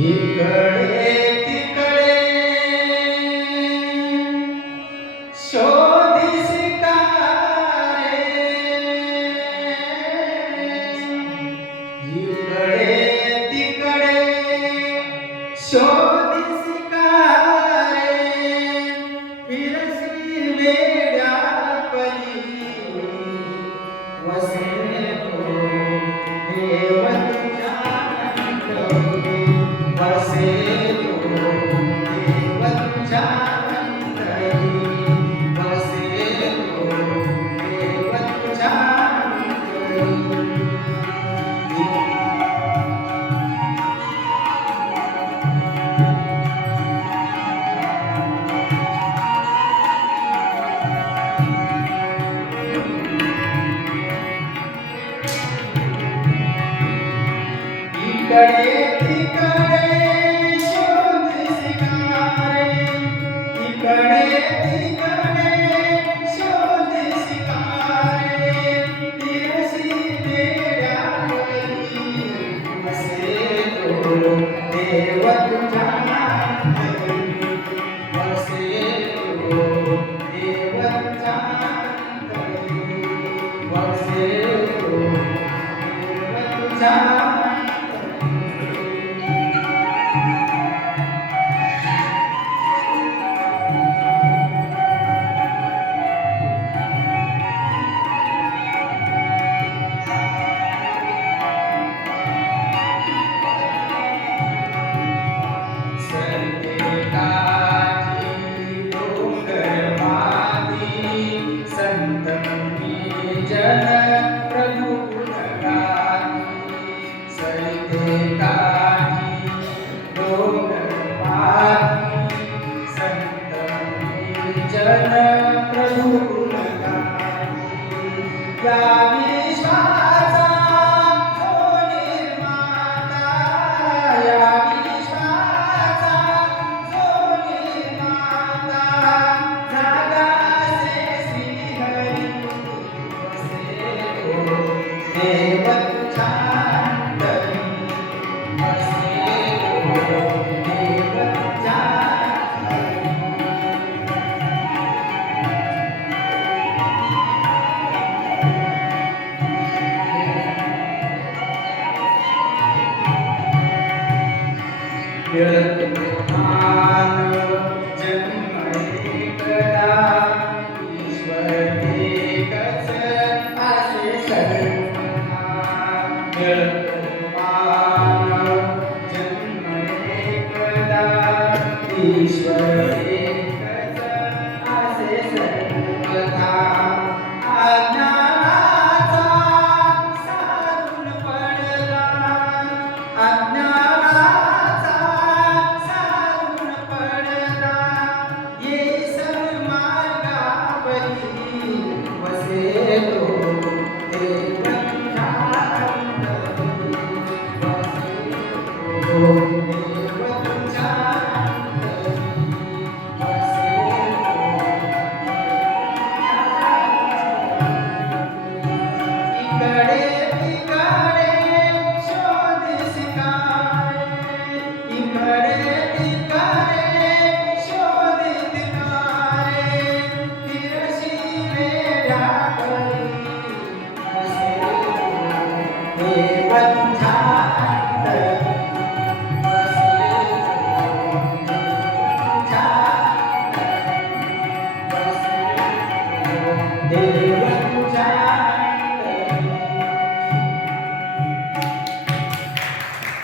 इकडे तिकडे शोधिस का रे, इकडे तिकडे शोधिस का रे, फिरसी वेड्या परी वसे तो देव तुझ्या अंतरी, वसे तो देव तुझ्या अंतरी, वसे तो देव तुझ्या अंतरी. इकडे तिकडे शोधिस का रे, इकडे तिकडे शोधिस का रे, फिरसी वेड्या परी वसे तो देव तुझ्या अंतरी, वसे तो देव तुझ्या अंतरी, वसे तो देव तुझ्या जन प्रभु सरिते काठी डोंगर माती, संत जन प्रभु या विश्वाचा जो निर्माता, या विश्वाचा जो निर्माता, जगाचे श्रीहरी देव तुझ्या अंतरी, वसे तो देव तुझ्या अंतरी. व्यर्थमान जन्म एकदा, ईश्वर एकच असे सर्वथा. व्यर्थमान जन्म एकदा, ईश्वर एकच असे सर्वथा. अज्ञानाचा सारून पडला, अज्ञानाचा सारून पडला, येई सन्मार्गावरी वसे तो देव तुझ्या अंतरी, वसे तो देव तुझ्या अंतरी, वसे इकडे तिकडे शोधिस का रे, इकडे तिकडे शोधित का रे, फिरसी वेड्या परी वसे तो देव तुझ्या अंतरी, वसे तो देव तुझ्या अंतरी, वसे तो देव